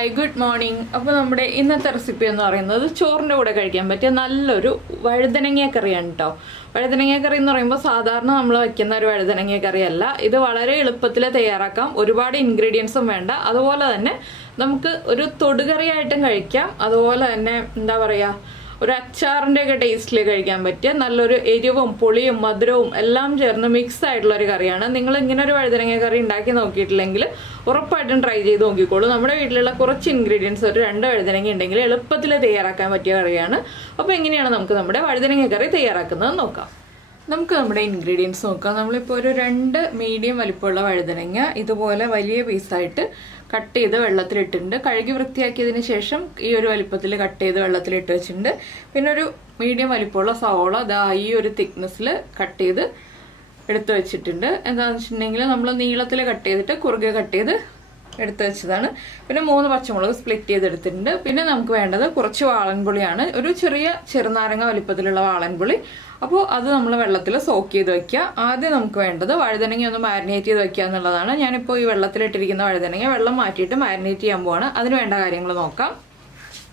Hi, good morning. അപ്പോൾ നമ്മുടെ ഇന്നത്തെ റെസിപ്പി എന്ന് പറയുന്നത് ചോറിന്റെ കൂടെ കഴിക്കാൻ പറ്റിയ നല്ലൊരു വഴുതനങ്ങ കറിയാണ് ട്ടോ. വഴുതനങ്ങ കറി എന്ന് പറയുമ്പോൾ സാധാരണ നമ്മൾ വെക്കുന്ന ഒരു വഴുതനങ്ങ കറിയല്ല. ഇത് വളരെ എളുപ്പത്തിൽ തയ്യാറാക്കാം. ഒരുപാട് ഇൻഗ്രീഡിയൻസും വേണ്ട. അതുപോലെ തന്നെ നമുക്ക് ഒരു തൊടുകറിയായിട്ടും കഴിക്കാം. അതുപോലെ തന്നെ എന്താ പറയാ ഒരു അച്ചാറിന്റെ ഒക്കെ ടേസ്റ്റിൽ കഴിക്കാൻ പറ്റിയ നല്ലൊരു എരിവും പുളിയും മധുരവും എല്ലാം ചേർന്ന് മിക്സ് ആയിട്ടുള്ള ഒരു കറിയാണ്. നിങ്ങൾ ഇങ്ങനെ ഒരു വഴുതനങ്ങ കറി ഉണ്ടാക്കി നോക്കിയിട്ടില്ലെങ്കിൽ ഉറപ്പായിട്ടും ട്രൈ ചെയ്ത് നോക്കിക്കോളൂ. നമ്മുടെ വീട്ടിലുള്ള കുറച്ച് ഇൻഗ്രീഡിയൻസ് ഒരു 2 വഴുതനങ്ങ ഉണ്ടെങ്കിൽ എളുപ്പത്തിൽ തയ്യാറാക്കാൻ പറ്റിയ കറിയാണ്. അപ്പോൾ എങ്ങനെയാണ് നമുക്ക് നമ്മുടെ വഴുതനങ്ങ കറി തയ്യാറാക്കുന്നത് നോക്കാം. നമുക്ക് നമ്മുടെ ഇൻഗ്രീഡിയൻസ് നോക്കാം. നമ്മളിപ്പോൾ ഒരു 2 മീഡിയം വലിപ്പമുള്ള വഴുതനങ്ങ ഇതുപോലെ വലിയ പീസായിട്ട് കട്ട് ചെയ്ത് വെള്ളത്തിലിട്ടിട്ടുണ്ട്. കഴുകി വൃത്തിയാക്കിയതിന് ശേഷം ഈ ഒരു വലിപ്പത്തിൽ കട്ട് ചെയ്ത് വെള്ളത്തിലിട്ട് വെച്ചിട്ടുണ്ട്. പിന്നെ ഒരു മീഡിയം വലിപ്പമുള്ള സവോള ദാ ഈ ഒരു തിക്നെസ്സിൽ കട്ട് ചെയ്ത് എടുത്ത് വെച്ചിട്ടുണ്ട്. എന്താണെന്ന് വെച്ചിട്ടുണ്ടെങ്കിൽ നമ്മൾ നീളത്തിൽ കട്ട് ചെയ്തിട്ട് കുറുകെ കട്ട് ചെയ്ത് എടുത്ത് വെച്ചതാണ്. പിന്നെ 3 പച്ചമുളക് സ്പ്ലിറ്റ് ചെയ്തെടുത്തിട്ടുണ്ട്. പിന്നെ നമുക്ക് വേണ്ടത് കുറച്ച് വാളൻപുളിയാണ്. ഒരു ചെറുനാരങ്ങ വലിപ്പത്തിലുള്ള വാളൻപുളി. അപ്പോൾ അത് നമ്മൾ വെള്ളത്തിൽ സോക്ക് ചെയ്ത് വെക്കുക. ആദ്യം നമുക്ക് വേണ്ടത് വഴുതനങ്ങ ഒന്ന് മാരിനേറ്റ് ചെയ്ത് വെക്കുക എന്നുള്ളതാണ്. ഞാനിപ്പോൾ ഈ വെള്ളത്തിലിട്ടിരിക്കുന്ന വഴുതനങ്ങ വെള്ളം മാറ്റിയിട്ട് മാരിനേറ്റ് ചെയ്യാൻ പോവാണ്. അതിന് വേണ്ട കാര്യങ്ങൾ നോക്കാം.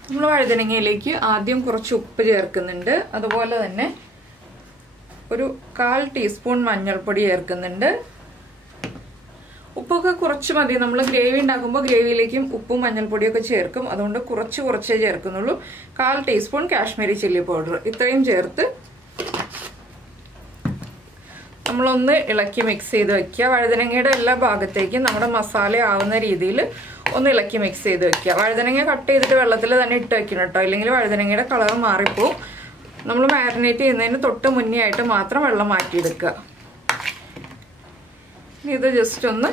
നമ്മൾ വഴുതനങ്ങയിലേക്ക് ആദ്യം കുറച്ച് ഉപ്പ് ചേർക്കുന്നുണ്ട്. അതുപോലെ തന്നെ ഒരു 1/4 ടീസ്പൂൺ മഞ്ഞൾപ്പൊടി ചേർക്കുന്നുണ്ട്. ഉപ്പൊക്കെ കുറച്ച് മതി. നമ്മൾ ഗ്രേവി ഉണ്ടാക്കുമ്പോൾ ഗ്രേവിയിലേക്കും ഉപ്പും മഞ്ഞൾപ്പൊടിയൊക്കെ ചേർക്കും. അതുകൊണ്ട് കുറച്ചേ ചേർക്കുന്നുള്ളൂ. 1/4 ടീസ്പൂൺ കാശ്മീരി ചില്ലി പൗഡർ ഇത്രയും ചേർത്ത് നമ്മളൊന്ന് ഇളക്കി മിക്സ് ചെയ്ത് വെക്കുക. വഴുതനങ്ങയുടെ എല്ലാ ഭാഗത്തേക്കും നമ്മുടെ മസാല ആവുന്ന രീതിയിൽ ഒന്ന് ഇളക്കി മിക്സ് ചെയ്ത് വെക്കുക. വഴുതനങ്ങ കട്ട് ചെയ്തിട്ട് വെള്ളത്തിൽ തന്നെ ഇട്ട് വെക്കണം കേട്ടോ, ഇല്ലെങ്കിൽ വഴുതനങ്ങയുടെ കളർ മാറിപ്പോവും. നമ്മൾ മാരിനേറ്റ് ചെയ്യുന്നതിന് തൊട്ട് മുന്നേ ആയിട്ട് മാത്രം വെള്ളം മാറ്റിയെടുക്കുക. ഇത് ജസ്റ്റ് ഒന്ന്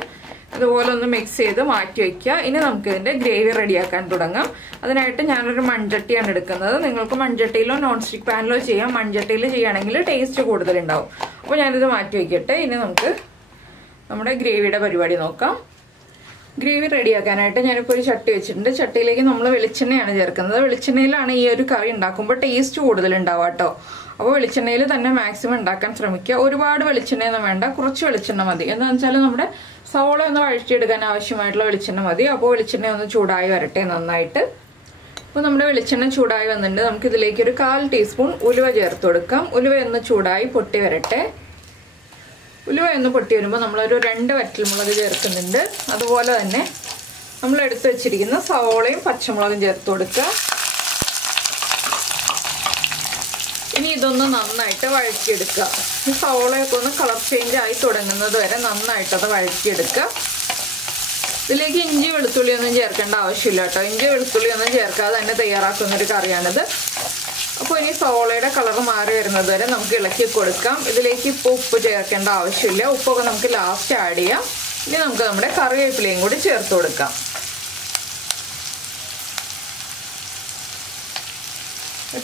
ഇതുപോലെ ഒന്ന് മിക്സ് ചെയ്ത് മാറ്റി വയ്ക്കുക. ഇനി നമുക്ക് ഇതിന്റെ ഗ്രേവി റെഡിയാക്കാൻ തുടങ്ങാം. അതിനായിട്ട് ഞാനൊരു മൺചട്ടിയാണ് എടുക്കുന്നത്. നിങ്ങൾക്ക് മൺചട്ടിയിലോ നോൺ സ്റ്റിക്ക് പാനിലോ ചെയ്യാം. മൺചട്ടിയിൽ ചെയ്യുകയാണെങ്കിൽ ടേസ്റ്റ് കൂടുതലുണ്ടാവും. അപ്പോൾ ഞാനിത് മാറ്റി വയ്ക്കട്ടെ. ഇനി നമുക്ക് നമ്മുടെ ഗ്രേവിയുടെ പരിപാടി നോക്കാം. ഗ്രേവി റെഡിയാക്കാനായിട്ട് ഞാനിപ്പോൾ ഒരു ചട്ടി വെച്ചിട്ടുണ്ട്. ചട്ടിയിലേക്ക് നമ്മൾ വെളിച്ചെണ്ണയാണ് ചേർക്കുന്നത്. വെളിച്ചെണ്ണയിലാണ് ഈ ഒരു കറി ഉണ്ടാക്കുമ്പോൾ ടേസ്റ്റ് കൂടുതലുണ്ടാവുക കേട്ടോ. അപ്പോൾ വെളിച്ചെണ്ണയിൽ തന്നെ മാക്സിമം ഉണ്ടാക്കാൻ ശ്രമിക്കുക. ഒരുപാട് വെളിച്ചെണ്ണയൊന്നും വേണ്ട, കുറച്ച് വെളിച്ചെണ്ണ മതി. എന്താണെന്ന് വെച്ചാൽ നമ്മുടെ സവോള ഒന്ന് വഴറ്റിയെടുക്കാൻ ആവശ്യമായിട്ടുള്ള വെളിച്ചെണ്ണ മതി. അപ്പോൾ വെളിച്ചെണ്ണ ഒന്ന് ചൂടായി വരട്ടെ നന്നായിട്ട്. അപ്പോൾ നമ്മുടെ വെളിച്ചെണ്ണ ചൂടായി വന്നിട്ടുണ്ട്. നമുക്ക് ഇതിലേക്ക് ഒരു 1/4 ടീസ്പൂൺ ഉലുവ ചേർത്ത് കൊടുക്കാം. ഉലുവ ഒന്ന് ചൂടായി പൊട്ടി വരട്ടെ. ഉലുവ ഒന്ന് പൊട്ടി വരുമ്പോൾ നമ്മളൊരു 2 വറ്റൽമുളക് ചേർക്കുന്നുണ്ട്. അതുപോലെ തന്നെ നമ്മൾ എടുത്തു വെച്ചിരിക്കുന്ന സവോളയും പച്ചമുളകും ചേർത്ത് കൊടുക്കുക. ഇനി ഇതൊന്ന് നന്നായിട്ട് വഴറ്റിയെടുക്കുക. ഈ സവോളയൊക്കെ ഒന്ന് കളർ ചേഞ്ച് ആയി തുടങ്ങുന്നത് വരെ നന്നായിട്ടത് വഴറ്റിയെടുക്കുക. ഇതിലേക്ക് ഇഞ്ചി വെളുത്തുള്ളി ഒന്നും ചേർക്കേണ്ട ആവശ്യമില്ല കേട്ടോ. ഇഞ്ചി വെളുത്തുള്ളി ഒന്നും ചേർക്കാതെ തന്നെ തയ്യാറാക്കുന്നൊരു കറിയാണിത്. അപ്പോൾ ഇനി സവോളയുടെ കളർ മാറി വരുന്നത് വരെ നമുക്ക് ഇളക്കി കൊടുക്കാം. ഇതിലേക്ക് ഇപ്പോൾ ഉപ്പ് ചേർക്കേണ്ട ആവശ്യമില്ല. ഉപ്പൊക്കെ നമുക്ക് ലാസ്റ്റ് ആഡ് ചെയ്യാം. ഇനി നമുക്ക് നമ്മുടെ കറിവേപ്പിലയും കൂടി ചേർത്ത് കൊടുക്കാം.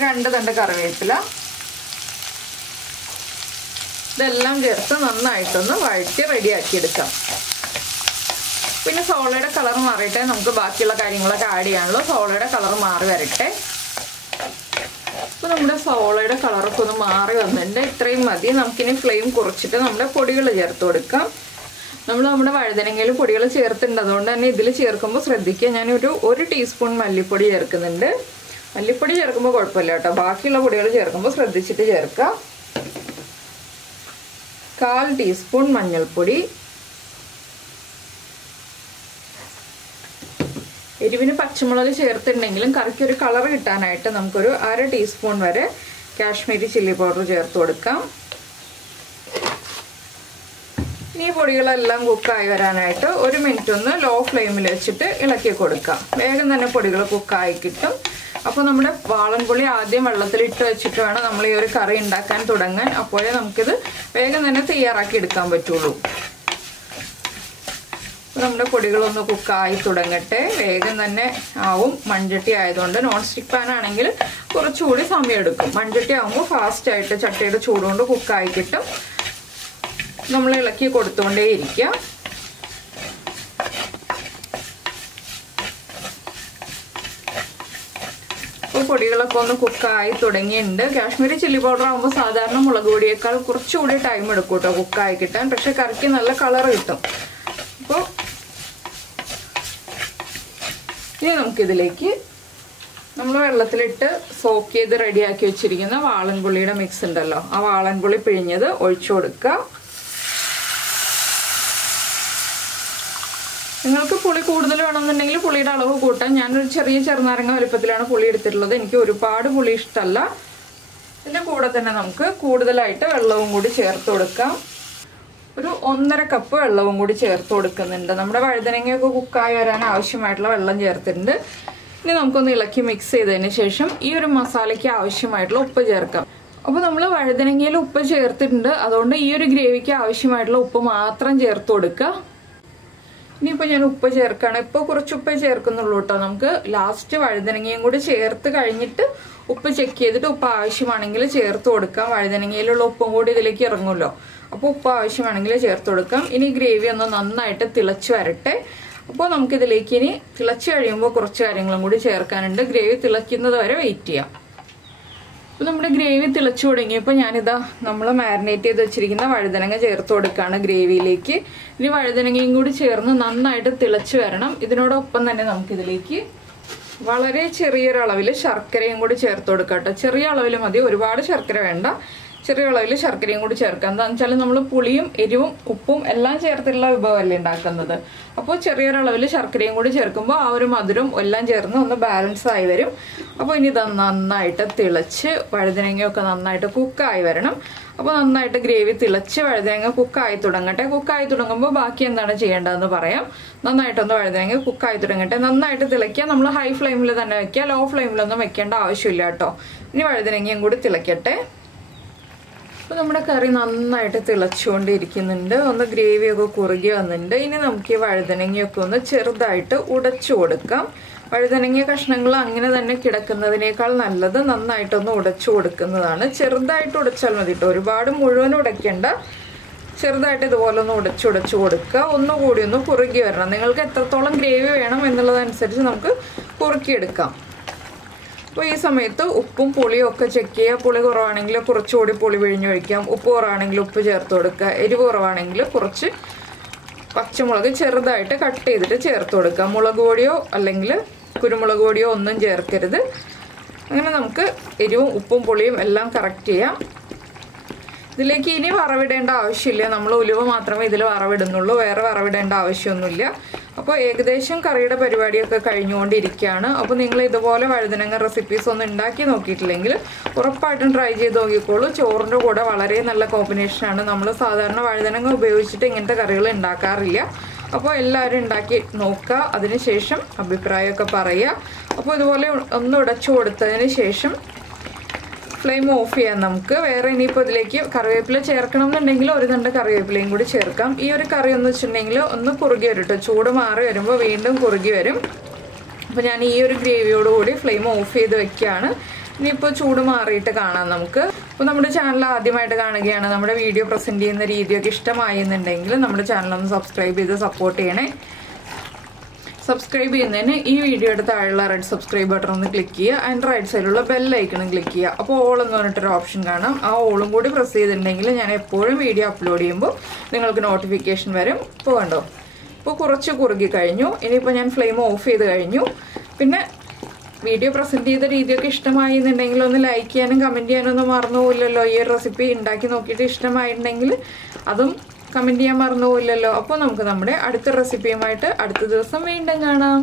2 തണ്ട് കറിവേപ്പില ഇതെല്ലാം ചേർത്ത് നന്നായിട്ടൊന്ന് വഴറ്റി റെഡിയാക്കിയെടുക്കാം. പിന്നെ സവോളയുടെ കളർ മാറിയിട്ടേ നമുക്ക് ബാക്കിയുള്ള കാര്യങ്ങളൊക്കെ ആഡ് ചെയ്യാനുള്ളൂ. സവോളയുടെ കളർ മാറി വരട്ടെ. അപ്പോൾ നമ്മുടെ സവോളയുടെ കളറൊക്കെ ഒന്ന് മാറി വന്നിട്ടുണ്ട്. ഇത്രയും മതി. നമുക്കിനി ഫ്ലെയിം കുറച്ചിട്ട് നമ്മുടെ പൊടികൾ ചേർത്ത് കൊടുക്കാം. നമ്മുടെ വഴുതനങ്ങയിൽ പൊടികൾ ചേർത്തിട്ടുണ്ട്. അതുകൊണ്ട് തന്നെ ഇതിൽ ചേർക്കുമ്പോൾ ശ്രദ്ധിക്കുക. ഞാനൊരു 1 ടീസ്പൂൺ മല്ലിപ്പൊടി ചേർക്കുന്നുണ്ട്. മല്ലിപ്പൊടി ചേർക്കുമ്പോൾ കുഴപ്പമില്ല കേട്ടോ. ബാക്കിയുള്ള പൊടികൾ ചേർക്കുമ്പോൾ ശ്രദ്ധിച്ചിട്ട് ചേർക്കുക. 1/4 ടീസ്പൂൺ മഞ്ഞൾപ്പൊടി. എരിവിന് പച്ചമുളക് ചേർത്തിട്ടുണ്ടെങ്കിലും കറിക്ക് ഒരു കളർ കിട്ടാനായിട്ട് നമുക്കൊരു 1/2 ടീസ്പൂൺ വരെ കാശ്മീരി ചില്ലി പൗഡർ ചേർത്ത് കൊടുക്കാം. ഈ പൊടികളെല്ലാം കുക്കായി വരാനായിട്ട് 1 മിനിറ്റ് ഒന്ന് ലോ ഫ്ലെയിമിൽ വെച്ചിട്ട് ഇളക്കി കൊടുക്കാം. വേഗം തന്നെ പൊടികൾ കുക്കായി കിട്ടും. അപ്പോൾ നമ്മുടെ വാളൻപുളി ആദ്യം വെള്ളത്തിലിട്ട് വെച്ചിട്ട് വേണം നമ്മൾ ഈ ഒരു കറി ഉണ്ടാക്കാൻ തുടങ്ങാൻ. അപ്പോഴേ നമുക്കിത് വേഗം തന്നെ തയ്യാറാക്കി എടുക്കാൻ പറ്റുള്ളൂ. നമ്മുടെ പൊടികളൊന്ന് കുക്കായി തുടങ്ങട്ടെ. വേഗം തന്നെ ആവും. മൺചട്ടി ആയതുകൊണ്ട് നോൺ സ്റ്റിക്ക് പാൻ ആണെങ്കിൽ കുറച്ചുകൂടി സമയം എടുക്കും. മൺചട്ടി ആകുമ്പോൾ ഫാസ്റ്റായിട്ട് ചട്ടിയുടെ ചൂടുകൊണ്ട് കുക്കായി കിട്ടും. നമ്മൾ ഇളക്കി കൊടുത്തുകൊണ്ടേയിരിക്കുക. ഇപ്പോൾ പൊടികളൊക്കെ ഒന്ന് കുക്കായി തുടങ്ങിയിട്ടുണ്ട്. കാശ്മീരി ചില്ലി പൗഡർ ആകുമ്പോൾ സാധാരണ മുളക് പൊടിയേക്കാൾ കുറച്ചുകൂടി ടൈം എടുക്കും കേട്ടോ കുക്കായി കിട്ടാൻ. പക്ഷെ കറിക്ക് നല്ല കളർ കിട്ടും. അപ്പോൾ ഇനി നമുക്കിതിലേക്ക് നമ്മൾ വെള്ളത്തിലിട്ട് സോക്ക് ചെയ്ത് റെഡിയാക്കി വെച്ചിരിക്കുന്ന വാളൻപുളിയുടെ മിക്സ് ഉണ്ടല്ലോ, ആ വാളൻപുളി പിഴിഞ്ഞത് ഒഴിച്ചു കൊടുക്കുക. നിങ്ങൾക്ക് പുളി കൂടുതൽ വേണമെന്നുണ്ടെങ്കിൽ പുളിയുടെ അളവ് കൂട്ടാം. ഞാനൊരു ചെറിയ ചെറുനാരങ്ങ വലുപ്പത്തിലാണ് പുളി എടുത്തിട്ടുള്ളത്. എനിക്ക് ഒരുപാട് പുളി ഇഷ്ടമല്ല. ഇതിൻ്റെ കൂടെ തന്നെ നമുക്ക് കൂടുതലായിട്ട് വെള്ളവും കൂടി ചേർത്ത് കൊടുക്കാം. ഒരു 1.5 കപ്പ് വെള്ളവും കൂടി ചേർത്ത് കൊടുക്കുന്നുണ്ട്. നമ്മുടെ വഴുതനങ്ങയൊക്കെ കുക്കായി വരാൻ ആവശ്യമായിട്ടുള്ള വെള്ളം ചേർത്തിട്ടുണ്ട്. ഇനി നമുക്കൊന്ന് ഇളക്കി മിക്സ് ചെയ്തതിന് ശേഷം ഈ ഒരു മസാലയ്ക്ക് ആവശ്യമായിട്ടുള്ള ഉപ്പ് ചേർക്കാം. അപ്പോൾ നമ്മൾ വഴുതനങ്ങയിൽ ഉപ്പ് ചേർത്തിട്ടുണ്ട്, അതുകൊണ്ട് ഈ ഒരു ഗ്രേവിക്ക് ആവശ്യമായിട്ടുള്ള ഉപ്പ് മാത്രം ചേർത്ത് കൊടുക്കുക. ഇനിയിപ്പോൾ ഞാൻ ഉപ്പ് ചേർക്കുകയാണ്. ഇപ്പോൾ കുറച്ച് ഉപ്പേ ചേർക്കുന്നുള്ളൂ കേട്ടോ. നമുക്ക് ലാസ്റ്റ് വഴുതനങ്ങയും കൂടി ചേർത്ത് കഴിഞ്ഞിട്ട് ഉപ്പ് ചെക്ക് ചെയ്തിട്ട് ഉപ്പ് ആവശ്യമാണെങ്കിൽ ചേർത്ത് കൊടുക്കാം. വഴുതനങ്ങയിലുള്ള ഉപ്പും കൂടി ഇതിലേക്ക് ഇറങ്ങുമല്ലോ, അപ്പോൾ ഉപ്പ് ആവശ്യമാണെങ്കിൽ ചേർത്ത് കൊടുക്കാം. ഇനി ഗ്രേവി ഒന്ന് നന്നായിട്ട് തിളച്ച് വരട്ടെ. അപ്പോൾ നമുക്കിതിലേക്ക് ഇനി തിളച്ച് കഴിയുമ്പോൾ കുറച്ച് കാര്യങ്ങളും കൂടി ചേർക്കാനുണ്ട്. ഗ്രേവി തിളയ്ക്കുന്നത് വരെ വെയിറ്റ് ചെയ്യാം. അപ്പോൾ നമ്മുടെ ഗ്രേവി തിളച്ചു തുടങ്ങിയപ്പോൾ ഞാനിതാ നമ്മൾ മാരിനേറ്റ് ചെയ്ത് വെച്ചിരിക്കുന്ന വഴുതനങ്ങ ചേർത്ത് കൊടുക്കുകയാണ് ഗ്രേവിയിലേക്ക്. ഇനി വഴുതനങ്ങയും കൂടി ചേർന്ന് നന്നായിട്ട് തിളച്ച് വരണം. ഇതിനോടൊപ്പം തന്നെ നമുക്കിതിലേക്ക് വളരെ ചെറിയൊരളവിൽ ശർക്കരയും കൂടി ചേർത്ത് കൊടുക്കാം കേട്ടോ. ചെറിയ അളവിൽ മതി, ഒരുപാട് ശർക്കര വേണ്ട. ചെറിയ അളവിൽ ശർക്കരയും കൂടി ചേർക്കാം. എന്താണെന്ന് വെച്ചാൽ നമ്മൾ പുളിയും എരിവും ഉപ്പും എല്ലാം ചേർത്തിട്ടുള്ള വിഭവമല്ലേ ഉണ്ടാക്കുന്നത്. അപ്പോൾ ചെറിയൊരളവിൽ ശർക്കരയും കൂടി ചേർക്കുമ്പോൾ ആ ഒരു മധുരം എല്ലാം ചേർന്ന് ഒന്ന് ബാലൻസ് ആയി വരും. അപ്പോൾ ഇനി ഇത് നന്നായിട്ട് തിളച്ച് വഴുതനങ്ങയൊക്കെ നന്നായിട്ട് കുക്കായി വരണം. അപ്പോൾ നന്നായിട്ട് ഗ്രേവി തിളച്ച് വഴുതനങ്ങ കുക്കായി തുടങ്ങട്ടെ. കുക്കായി തുടങ്ങുമ്പോൾ ബാക്കി എന്താണ് ചെയ്യേണ്ടതെന്ന് പറയാം. നന്നായിട്ടൊന്ന് വഴുതനങ്ങ കുക്കായി തുടങ്ങട്ടെ. നന്നായിട്ട് തിളയ്ക്കുക. നമ്മൾ ഹൈ ഫ്ലെയിമിൽ തന്നെ വെക്കുക, ലോ ഫ്ലെയിമിലൊന്നും വെക്കേണ്ട ആവശ്യമില്ല കേട്ടോ. ഇനി വഴുതനങ്ങയും കൂടി തിളയ്ക്കട്ടെ. അപ്പോൾ നമ്മുടെ കറി നന്നായിട്ട് തിളച്ചുകൊണ്ടിരിക്കുന്നുണ്ട്. ഒന്ന് ഗ്രേവിയൊക്കെ കുറുകി വന്നിട്ടുണ്ട്. ഇനി നമുക്ക് ഈ വഴുതനങ്ങയൊക്കെ ഒന്ന് ചെറുതായിട്ട് ഉടച്ചു കൊടുക്കാം. വഴുതനങ്ങ കഷ്ണങ്ങൾ അങ്ങനെ തന്നെ കിടക്കുന്നതിനേക്കാൾ നല്ലത് നന്നായിട്ടൊന്ന് ഉടച്ചു കൊടുക്കുന്നതാണ്. ചെറുതായിട്ട് ഉടച്ചാൽ മതി കേട്ടോ, ഒരുപാട് മുഴുവൻ ഉടയ്ക്കേണ്ട. ചെറുതായിട്ട് ഇതുപോലെ ഒന്ന് ഉടച്ചു കൊടുക്കുക. ഒന്നുകൂടി ഒന്ന് കുറുകി വരണം. നിങ്ങൾക്ക് എത്രത്തോളം ഗ്രേവി വേണം എന്നുള്ളതനുസരിച്ച് നമുക്ക് കുറുക്കിയെടുക്കാം. അപ്പോൾ ഈ സമയത്ത് ഉപ്പും പുളിയും ഒക്കെ ചെക്ക് ചെയ്യുക. പുളി കുറവാണെങ്കിൽ കുറച്ചുകൂടി പുളി പിഴിഞ്ഞ് ഒഴിക്കാം. ഉപ്പ് കുറവാണെങ്കിൽ ഉപ്പ് ചേർത്ത് കൊടുക്കുക. എരിവ് കുറവാണെങ്കിൽ കുറച്ച് പച്ചമുളക് ചെറുതായിട്ട് കട്ട് ചെയ്തിട്ട് ചേർത്ത് കൊടുക്കുക. മുളക് പൊടിയോ അല്ലെങ്കിൽ കുരുമുളക് പൊടിയോ ഒന്നും ചേർക്കരുത്. അങ്ങനെ നമുക്ക് എരിവും ഉപ്പും പുളിയും എല്ലാം കറക്റ്റ് ചെയ്യാം. ഇതിലേക്ക് ഇനി വറവിടേണ്ട ആവശ്യമില്ല. നമ്മൾ ഉലുവ മാത്രമേ ഇതിൽ വറവിടുന്നുള്ളൂ, വേറെ വറവിടേണ്ട ആവശ്യമൊന്നുമില്ല. അപ്പോൾ ഏകദേശം കറിയുടെ പരിപാടിയൊക്കെ കഴിഞ്ഞുകൊണ്ടിരിക്കുകയാണ്. അപ്പോൾ നിങ്ങൾ ഇതുപോലെ വഴുതനങ്ങ റെസിപ്പീസ് ഒന്നും ഉണ്ടാക്കി നോക്കിയിട്ടില്ലെങ്കിൽ ഉറപ്പായിട്ടും ട്രൈ ചെയ്ത് നോക്കിക്കോളൂ. ചോറിൻ്റെ കൂടെ വളരെ നല്ല കോമ്പിനേഷനാണ്. നമ്മൾ സാധാരണ വഴുതനങ്ങ ഉപയോഗിച്ചിട്ട് ഇങ്ങനത്തെ കറികൾ ഉണ്ടാക്കാറില്ല. അപ്പോൾ എല്ലാവരും ഉണ്ടാക്കി നോക്കുക. അതിനുശേഷം അഭിപ്രായമൊക്കെ പറയുക. അപ്പോൾ ഇതുപോലെ ഒന്ന് ഉടച്ചു കൊടുത്തതിന് ശേഷം ഫ്ലെയിം ഓഫ് ചെയ്യാം നമുക്ക്. വേറെ ഇനിയിപ്പോൾ ഇതിലേക്ക് കറിവേപ്പില ചേർക്കണം എന്നുണ്ടെങ്കിൽ ഒരു തണ്ട് കറിവേപ്പിലയും കൂടി ചേർക്കാം. ഈ ഒരു കറി എന്ന് വെച്ചിട്ടുണ്ടെങ്കിൽ ഒന്ന് കുറുകി വരും കേട്ടോ. ചൂട് മാറി വരുമ്പോൾ വീണ്ടും കുറുകി വരും. അപ്പോൾ ഞാൻ ഈ ഒരു ഗ്രേവിയോടുകൂടി ഫ്ലെയിം ഓഫ് ചെയ്ത് വെക്കുകയാണ്. ഇനിയിപ്പോൾ ചൂട് മാറിയിട്ട് കാണാം നമുക്ക്. അപ്പോൾ നമ്മുടെ ചാനൽ ആദ്യമായിട്ട് കാണുകയാണ്, നമ്മുടെ വീഡിയോ പ്രസൻറ്റ് ചെയ്യുന്ന രീതിയൊക്കെ ഇഷ്ടമായി എന്നുണ്ടെങ്കിൽ നമ്മുടെ ചാനലൊന്ന് സബ്സ്ക്രൈബ് ചെയ്ത് സപ്പോർട്ട് ചെയ്യണേ. സബ്സ്ക്രൈബ് ചെയ്യുന്നതിന് ഈ വീഡിയോയുടെ താഴെയുള്ള റെഡ് സബ്സ്ക്രൈബ് ബട്ടൺ ഒന്ന് ക്ലിക്ക് ചെയ്യുക. അതിൻ്റെ റൈറ്റ് സൈഡിലുള്ള ബെൽ ഐക്കണും ക്ലിക്ക് ചെയ്യുക. അപ്പോൾ ഓൾ എന്ന് പറഞ്ഞിട്ടൊരു ഓപ്ഷൻ കാണാം. ആ ഓളും കൂടി പ്രസ് ചെയ്തിട്ടുണ്ടെങ്കിൽ ഞാൻ എപ്പോഴും വീഡിയോ അപ്ലോഡ് ചെയ്യുമ്പോൾ നിങ്ങൾക്ക് നോട്ടിഫിക്കേഷൻ വരും. ഇപ്പോൾ കണ്ടോ, ഇപ്പോൾ കുറച്ച് കുറുകി കഴിഞ്ഞു. ഇനിയിപ്പോൾ ഞാൻ ഫ്ലെയിം ഓഫ് ചെയ്ത് കഴിഞ്ഞു. പിന്നെ വീഡിയോ പ്രസൻറ്റ് ചെയ്ത രീതിയൊക്കെ ഇഷ്ടമായി എന്നുണ്ടെങ്കിൽ ഒന്ന് ലൈക്ക് ചെയ്യാനും കമൻറ്റ് ചെയ്യാനും ഒന്നും മറന്നു പോയില്ലല്ലോ. ഈ ഒരു റെസിപ്പി ഉണ്ടാക്കി നോക്കിയിട്ട് ഇഷ്ടമായിട്ടുണ്ടെങ്കിൽ അതും കമൻറ്റ് ചെയ്യാൻ മറന്നു പോയില്ലല്ലോ. അപ്പോൾ നമുക്ക് നമ്മുടെ അടുത്ത റെസിപ്പിയുമായിട്ട് അടുത്ത ദിവസം വീണ്ടും കാണാം.